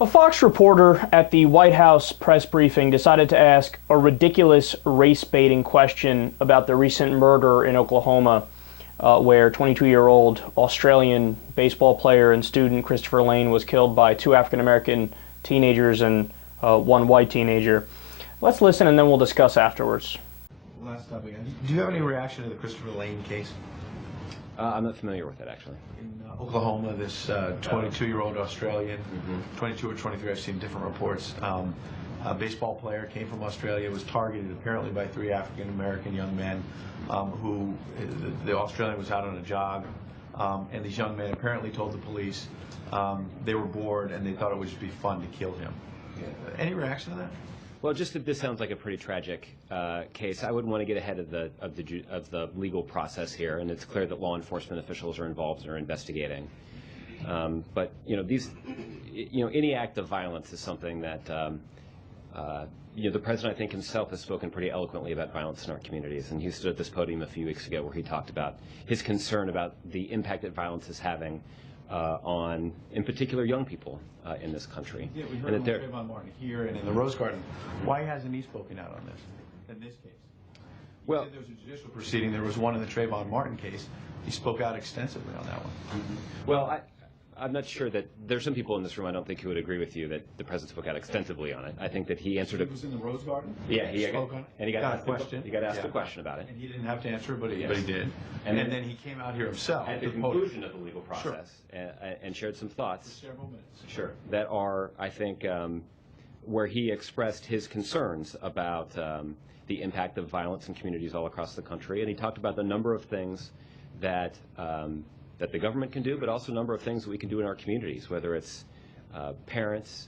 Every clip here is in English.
A Fox reporter at the White House press briefing decided to ask a ridiculous race-baiting question about the recent murder in Oklahoma, where 22-year-old Australian baseball player and student Christopher Lane was killed by two African-American teenagers and one white teenager. Let's listen and then we'll discuss afterwards. Last topic. Do you have any reaction to the Christopher Lane case? I'm not familiar with it, actually. In Oklahoma, this 22-year-old Australian, 22 or 23, I've seen different reports, a baseball player came from Australia, was targeted apparently by three African-American young men who, the Australian was out on a jog, and these young men apparently told the police they were bored and they thought it would just be fun to kill him. Any reaction to that? Well, just that this sounds like a pretty tragic case. I wouldn't want to get ahead of the legal process here, and it's clear that law enforcement officials are involved and are investigating. But any act of violence is something that the president, I think, himself has spoken pretty eloquently about violence in our communities, and he stood at this podium a few weeks ago where he talked about his concern about the impact that violence is having on, in particular, young people in this country. Yeah, we heard from Trayvon Martin here and in the Rose Garden. Why hasn't he spoken out on this, in this case? Well, there was a judicial proceeding. There was one in the Trayvon Martin case. He spoke out extensively on that one. Well, I'm not sure that there's some people in this room I don't think who would agree with you that the president spoke out extensively on it. I think that he answered He was in the Rose Garden? Yeah, he spoke on it? And he got a question. He got asked a question about it. And he didn't have to answer, but he Yes. did. And then he came out here himself At the conclusion of the legal process, and shared some thoughts. For several minutes. Sure. That are, I think, where he expressed his concerns about the impact of violence in communities all across the country, and he talked about the number of things that that the government can do, but also a number of things that we can do in our communities, whether it's parents,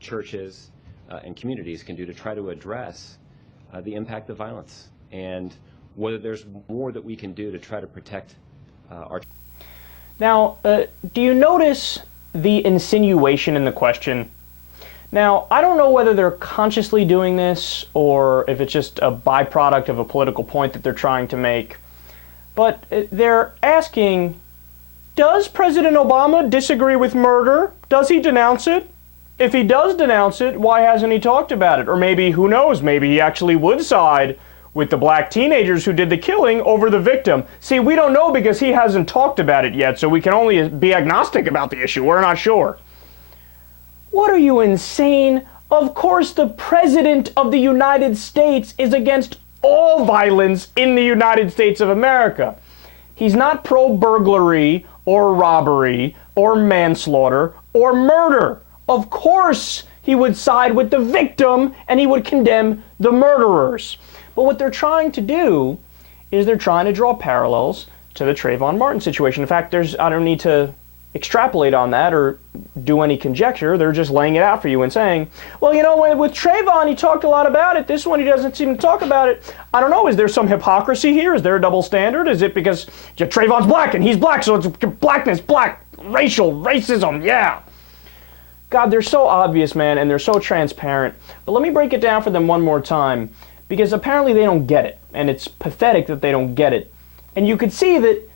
churches, and communities can do to try to address the impact of violence, and whether there's more that we can do to try to protect our. Now, do you notice the insinuation in the question? Now, I don't know whether they're consciously doing this or if it's just a byproduct of a political point that they're trying to make, but they're asking, does President Obama disagree with murder? Does he denounce it? If he does denounce it, why hasn't he talked about it? Or maybe, who knows, maybe he actually would side with the black teenagers who did the killing over the victim. See, we don't know because he hasn't talked about it yet, so we can only be agnostic about the issue. We're not sure. What are you, insane? Of course the President of the United States is against all violence in the United States of America. He's not pro-burglary or robbery or manslaughter or murder. Of course he would side with the victim and he would condemn the murderers. But what they're trying to do is they're trying to draw parallels to the Trayvon Martin situation. In fact, I don't need to extrapolate on that or do any conjecture. They're just laying it out for you and saying, well, you know, with Trayvon, he talked a lot about it. This one, he doesn't seem to talk about it. I don't know. Is there some hypocrisy here? Is there a double standard? Is it because Trayvon's black and he's black, so it's blackness, black, racism, yeah. God, they're so obvious, man, and they're so transparent. But let me break it down for them one more time, because apparently they don't get it, and it's pathetic that they don't get it. And you could see that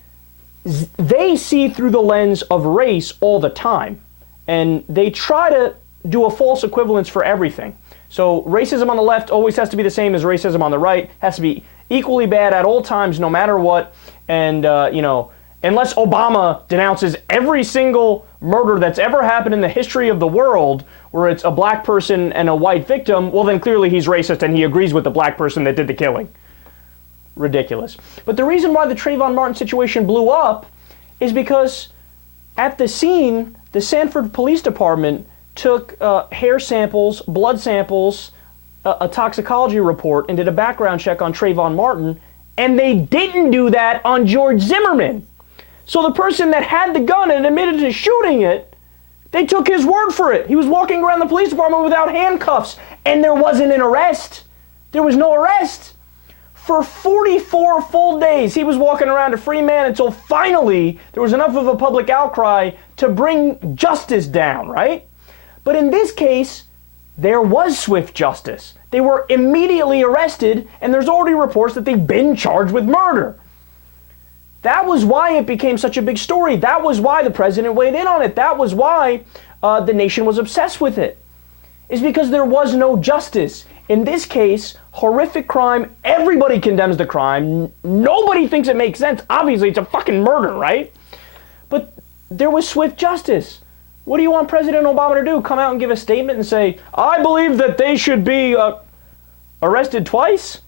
they see through the lens of race all the time, and they try to do a false equivalence for everything. So racism on the left always has to be the same as racism on the right, has to be equally bad at all times, no matter what, and unless Obama denounces every single murder that's ever happened in the history of the world where it's a black person and a white victim, well then clearly he's racist and he agrees with the black person that did the killing. Ridiculous. But the reason why the Trayvon Martin situation blew up is because at the scene, the Sanford Police Department took hair samples, blood samples, a toxicology report, and did a background check on Trayvon Martin, and they didn't do that on George Zimmerman. So the person that had the gun and admitted to shooting it, they took his word for it. He was walking around the police department without handcuffs, and there wasn't an arrest. There was no arrest. For 44 full days, he was walking around a free man until finally there was enough of a public outcry to bring justice down, right? But in this case, there was swift justice. They were immediately arrested, and there's already reports that they've been charged with murder. That was why it became such a big story. That was why the president weighed in on it. That was why the nation was obsessed with it? Is because there was no justice. In this case, horrific crime, everybody condemns the crime. Nobody thinks it makes sense. Obviously, it's a fucking murder, right? But there was swift justice. What do you want President Obama to do? Come out and give a statement and say, I believe that they should be arrested twice?